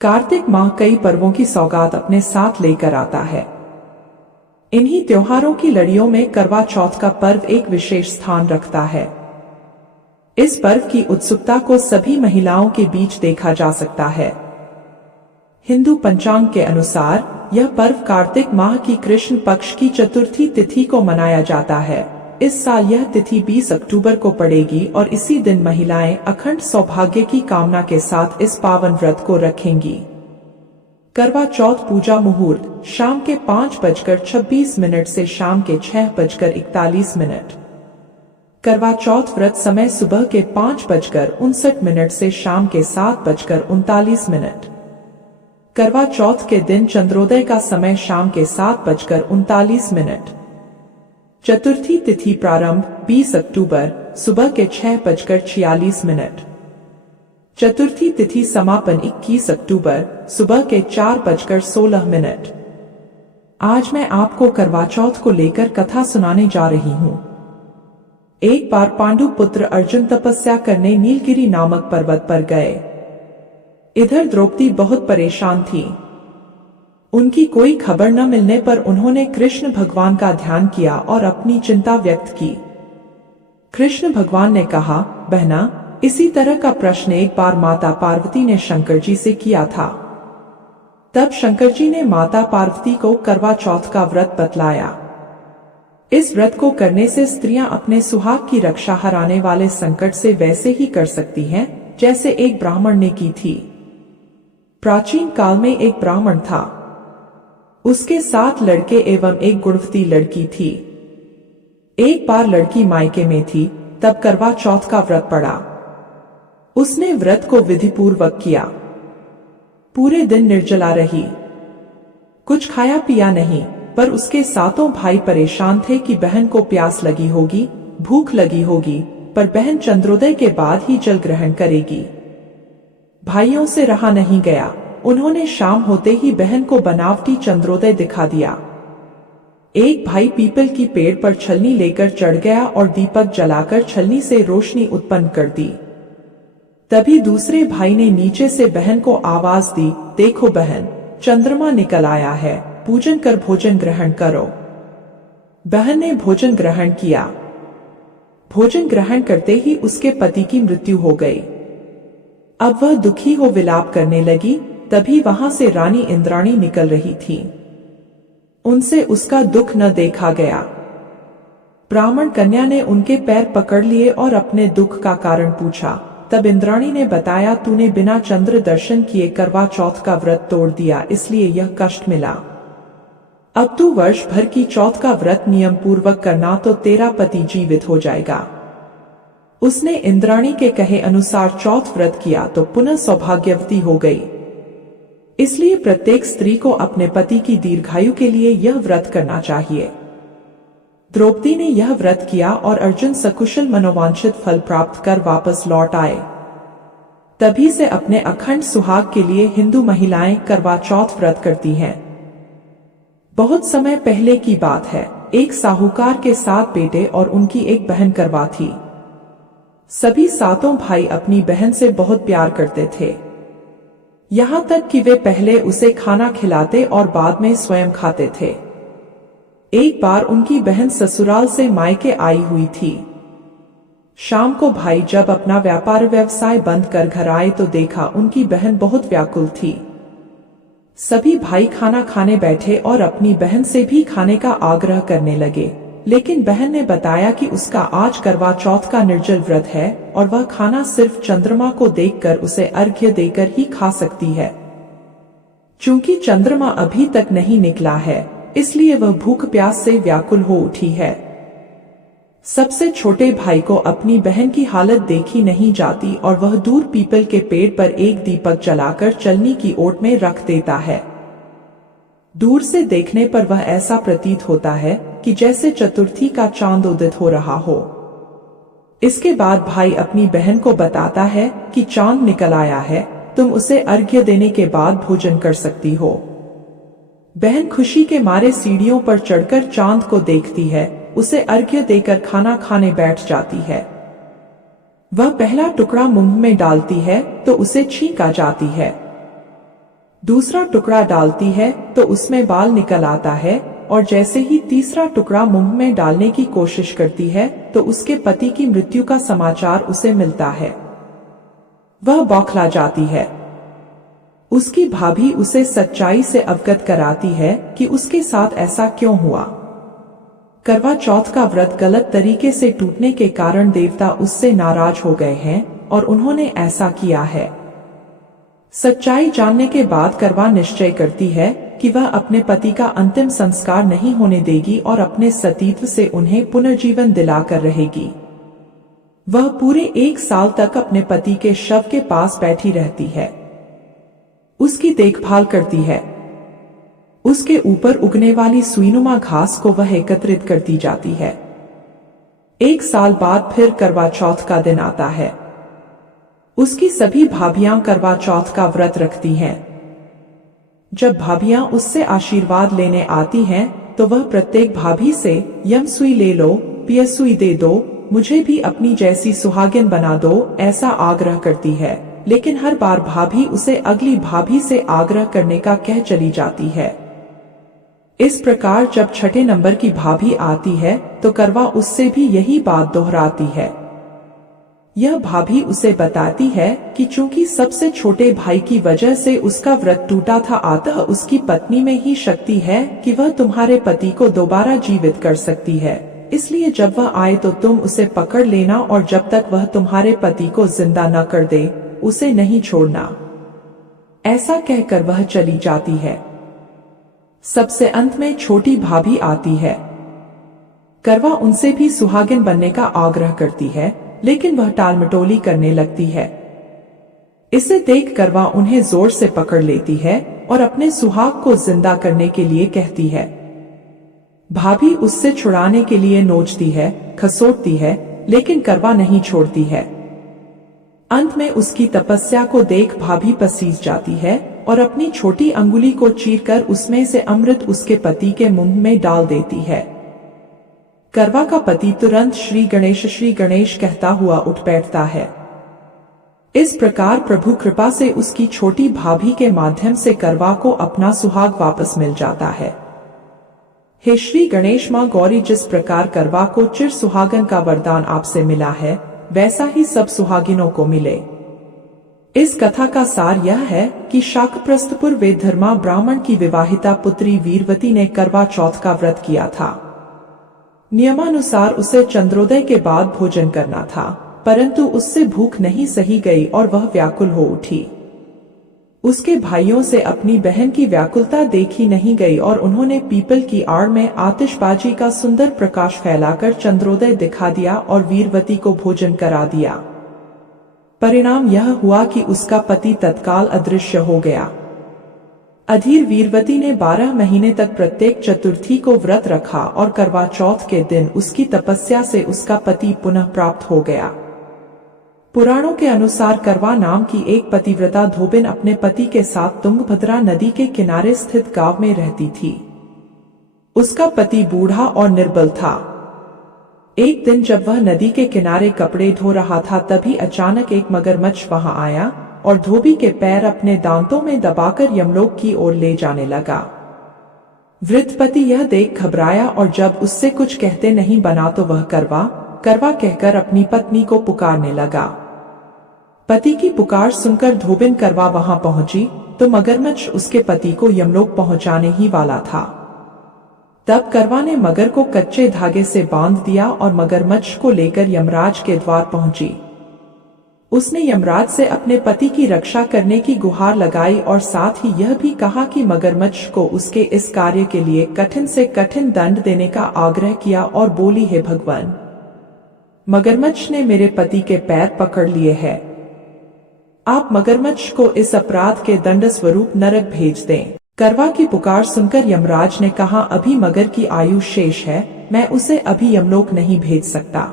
कार्तिक माह कई पर्वों की सौगात अपने साथ लेकर आता है। इन्हीं त्योहारों की लड़ियों में करवा चौथ का पर्व एक विशेष स्थान रखता है। इस पर्व की उत्सुकता को सभी महिलाओं के बीच देखा जा सकता है। हिंदू पंचांग के अनुसार यह पर्व कार्तिक माह की कृष्ण पक्ष की चतुर्थी तिथि को मनाया जाता है। इस साल यह तिथि 20 अक्टूबर को पड़ेगी और इसी दिन महिलाएं अखंड सौभाग्य की कामना के साथ इस पावन व्रत को रखेंगी। करवा चौथ पूजा मुहूर्त शाम के 5:26 से शाम के 6:41। करवा चौथ व्रत समय सुबह के 5:59 से शाम के 7:39। करवा चौथ के दिन चंद्रोदय का समय शाम के 7:39। चतुर्थी तिथि प्रारंभ 20 अक्टूबर सुबह के 6:46। चतुर्थी तिथि समापन 21 अक्टूबर सुबह के 4:16। आज मैं आपको करवा चौथ को लेकर कथा सुनाने जा रही हूँ। एक बार पांडु पुत्र अर्जुन तपस्या करने नीलगिरी नामक पर्वत पर गए। इधर द्रौपदी बहुत परेशान थी। उनकी कोई खबर न मिलने पर उन्होंने कृष्ण भगवान का ध्यान किया और अपनी चिंता व्यक्त की। कृष्ण भगवान ने कहा, बहना, इसी तरह का प्रश्न एक बार माता पार्वती ने शंकर जी से किया था। तब शंकर जी ने माता पार्वती को करवा चौथ का व्रत बतलाया। इस व्रत को करने से स्त्रियां अपने सुहाग की रक्षा हराने वाले संकट से वैसे ही कर सकती हैं जैसे एक ब्राह्मण ने की थी। प्राचीन काल में एक ब्राह्मण था। उसके 7 लड़के एवं एक गुणवती लड़की थी। एक बार लड़की मायके में थी, तब करवा चौथ का व्रत पड़ा। उसने व्रत को विधिपूर्वक किया। पूरे दिन निर्जला रही, कुछ खाया पिया नहीं, पर उसके 7 भाई परेशान थे कि बहन को प्यास लगी होगी, भूख लगी होगी, पर बहन चंद्रोदय के बाद ही जल ग्रहण करेगी। भाइयों से रहा नहीं गया। उन्होंने शाम होते ही बहन को बनावटी चंद्रोदय दिखा दिया। एक भाई पीपल की पेड़ पर छलनी लेकर चढ़ गया और दीपक जलाकर छलनी से रोशनी उत्पन्न कर दी। तभी दूसरे भाई ने नीचे से बहन को आवाज दी, देखो बहन, चंद्रमा निकल आया है, पूजन कर भोजन ग्रहण करो। बहन ने भोजन ग्रहण किया। भोजन ग्रहण करते ही उसके पति की मृत्यु हो गई। अब वह दुखी हो विलाप करने लगी। तभी वहां से रानी इंद्राणी निकल रही थी। उनसे उसका दुख न देखा गया। ब्राह्मण कन्या ने उनके पैर पकड़ लिए और अपने दुख का कारण पूछा। तब इंद्राणी ने बताया, तूने बिना चंद्र दर्शन किए करवा चौथ का व्रत तोड़ दिया, इसलिए यह कष्ट मिला। अब तू वर्ष भर की चौथ का व्रत नियम पूर्वक करना तो तेरा पति जीवित हो जाएगा। उसने इंद्राणी के कहे अनुसार चौथ व्रत किया तो पुनः सौभाग्यवती हो गई। इसलिए प्रत्येक स्त्री को अपने पति की दीर्घायु के लिए यह व्रत करना चाहिए। द्रौपदी ने यह व्रत किया और अर्जुन सकुशल मनोवांछित फल प्राप्त कर वापस लौट आए। तभी से अपने अखंड सुहाग के लिए हिंदू महिलाएं करवा चौथ व्रत करती हैं। बहुत समय पहले की बात है। एक साहूकार के 7 बेटे और उनकी एक बहन करवा थी। सभी 7 भाई अपनी बहन से बहुत प्यार करते थे, यहाँ तक कि वे पहले उसे खाना खिलाते और बाद में स्वयं खाते थे। एक बार उनकी बहन ससुराल से मायके आई हुई थी। शाम को भाई जब अपना व्यापार व्यवसाय बंद कर घर आए तो देखा उनकी बहन बहुत व्याकुल थी। सभी भाई खाना खाने बैठे और अपनी बहन से भी खाने का आग्रह करने लगे, लेकिन बहन ने बताया कि उसका आज करवा चौथ का निर्जल व्रत है और वह खाना सिर्फ चंद्रमा को देखकर उसे अर्घ्य देकर ही खा सकती है। चूंकि चंद्रमा अभी तक नहीं निकला है, इसलिए वह भूख प्यास से व्याकुल हो उठी है। सबसे छोटे भाई को अपनी बहन की हालत देखी नहीं जाती और वह दूर पीपल के पेड़ पर एक दीपक जलाकर चलनी की ओट में रख देता है। दूर से देखने पर वह ऐसा प्रतीत होता है कि जैसे चतुर्थी का चांद उदित हो रहा हो। इसके बाद भाई अपनी बहन को बताता है कि चांद निकल आया है, तुम उसे अर्घ्य देने के बाद भोजन कर सकती हो। बहन खुशी के मारे सीढ़ियों पर चढ़कर चांद को देखती है, उसे अर्घ्य देकर खाना खाने बैठ जाती है। वह पहला टुकड़ा मुंह में डालती है तो उसे छींक आ जाती है। दूसरा टुकड़ा डालती है तो उसमें बाल निकल आता है और जैसे ही तीसरा टुकड़ा मुंह में डालने की कोशिश करती है तो उसके पति की मृत्यु का समाचार उसे मिलता है। वह बौखला जाती है। उसकी भाभी उसे सच्चाई से अवगत कराती है कि उसके साथ ऐसा क्यों हुआ। करवा चौथ का व्रत गलत तरीके से टूटने के कारण देवता उससे नाराज हो गए हैं और उन्होंने ऐसा किया है। सच्चाई जानने के बाद करवा निश्चय करती है कि वह अपने पति का अंतिम संस्कार नहीं होने देगी और अपने सतीत्व से उन्हें पुनर्जीवन दिलाकर रहेगी। वह पूरे 1 साल तक अपने पति के शव के पास बैठी रहती है, उसकी देखभाल करती है। उसके ऊपर उगने वाली सुईनुमा घास को वह एकत्रित करती जाती है। 1 साल बाद फिर करवा चौथ का दिन आता है। उसकी सभी भाभियां करवा चौथ का व्रत रखती हैं। जब भाभियां उससे आशीर्वाद लेने आती हैं तो वह प्रत्येक भाभी से यम सुई ले लो, पिया सुई दे दो, मुझे भी अपनी जैसी सुहागिन बना दो, ऐसा आग्रह करती है। लेकिन हर बार भाभी उसे अगली भाभी से आग्रह करने का कह चली जाती है। इस प्रकार जब छठे नंबर की भाभी आती है तो करवा उससे भी यही बात दोहराती है। यह भाभी उसे बताती है कि चूंकि सबसे छोटे भाई की वजह से उसका व्रत टूटा था, अतः उसकी पत्नी में ही शक्ति है कि वह तुम्हारे पति को दोबारा जीवित कर सकती है। इसलिए जब वह आए तो तुम उसे पकड़ लेना और जब तक वह तुम्हारे पति को जिंदा न कर दे उसे नहीं छोड़ना। ऐसा कहकर वह चली जाती है। सबसे अंत में छोटी भाभी आती है। करवा उनसे भी सुहागिन बनने का आग्रह करती है, लेकिन वह टालमटोली करने लगती है। इसे देख करवा उन्हें जोर से पकड़ लेती है और अपने सुहाग को जिंदा करने के लिए कहती है। भाभी उससे छुड़ाने के लिए नोचती है, खसोटती है, लेकिन करवा नहीं छोड़ती है। अंत में उसकी तपस्या को देख भाभी पसीज जाती है और अपनी छोटी अंगुली को चीरकर उसमें से अमृत उसके पति के मुंह में डाल देती है। करवा का पति तुरंत श्री गणेश कहता हुआ उठ बैठता है। इस प्रकार प्रभु कृपा से उसकी छोटी भाभी के माध्यम से करवा को अपना सुहाग वापस मिल जाता है। हे श्री गणेश मां गौरी, जिस प्रकार करवा को चिर सुहागन का वरदान आपसे मिला है वैसा ही सब सुहागिनों को मिले। इस कथा का सार यह है कि शाकप्रस्थपुर वेदधर्मा ब्राह्मण की विवाहिता पुत्री वीरवती ने करवा चौथ का व्रत किया था। नियमानुसार उसे चंद्रोदय के बाद भोजन करना था, परंतु उससे भूख नहीं सही गई और वह व्याकुल हो उठी। उसके भाइयों से अपनी बहन की व्याकुलता देखी नहीं गई और उन्होंने पीपल की आड़ में आतिशबाजी का सुंदर प्रकाश फैलाकर चंद्रोदय दिखा दिया और वीरवती को भोजन करा दिया। परिणाम यह हुआ कि उसका पति तत्काल अदृश्य हो गया। अधीर वीरवती ने 12 महीने तक प्रत्येक चतुर्थी को व्रत रखा और करवा चौथ के दिन उसकी तपस्या से उसका पति पुनः प्राप्त हो गया। पुराणों के अनुसार करवा नाम की एक पतिव्रता धोबिन अपने पति के साथ तुंगभद्रा नदी के किनारे स्थित गांव में रहती थी। उसका पति बूढ़ा और निर्बल था। एक दिन जब वह नदी के किनारे कपड़े धो रहा था तभी अचानक एक मगरमच्छ वहां आया और धोबी के पैर अपने दांतों में दबाकर यमलोक की ओर ले जाने लगा। वृद्ध पति यह देख घबराया और जब उससे कुछ कहते नहीं बना तो वह करवा कहकर अपनी पत्नी को पुकारने लगा। पति की पुकार सुनकर धोबिन करवा वहां पहुंची तो मगरमच्छ उसके पति को यमलोक पहुंचाने ही वाला था। तब करवा ने मगर को कच्चे धागे से बांध दिया और मगरमच्छ को लेकर यमराज के द्वार पहुंची। उसने यमराज से अपने पति की रक्षा करने की गुहार लगाई और साथ ही यह भी कहा कि मगरमच्छ को उसके इस कार्य के लिए कठिन से कठिन दंड देने का आग्रह किया और बोली, हे भगवान, मगरमच्छ ने मेरे पति के पैर पकड़ लिए हैं। आप मगरमच्छ को इस अपराध के दंड स्वरूप नरक भेज दें। करवा की पुकार सुनकर यमराज ने कहा, अभी मगर की आयु शेष है, मैं उसे अभी यमलोक नहीं भेज सकता।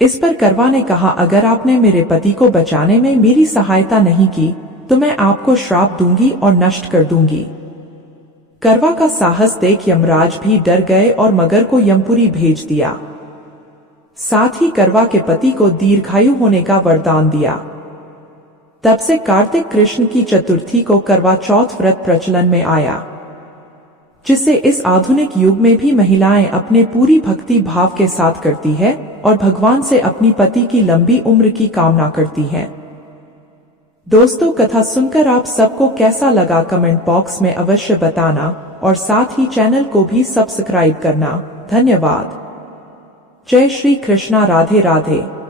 इस पर करवा ने कहा, अगर आपने मेरे पति को बचाने में मेरी सहायता नहीं की तो मैं आपको श्राप दूंगी और नष्ट कर दूंगी। करवा का साहस देख यमराज भी डर गए और मगर को यमपुरी भेज दिया। साथ ही करवा के पति को दीर्घायु होने का वरदान दिया। तब से कार्तिक कृष्ण की चतुर्थी को करवा चौथ व्रत प्रचलन में आया, जिसे इस आधुनिक युग में भी महिलाएं अपने पूरी भक्ति भाव के साथ करती है और भगवान से अपनी पति की लंबी उम्र की कामना करती हैं। दोस्तों, कथा सुनकर आप सबको कैसा लगा कमेंट बॉक्स में अवश्य बताना और साथ ही चैनल को भी सब्सक्राइब करना। धन्यवाद। जय श्री कृष्णा। राधे राधे।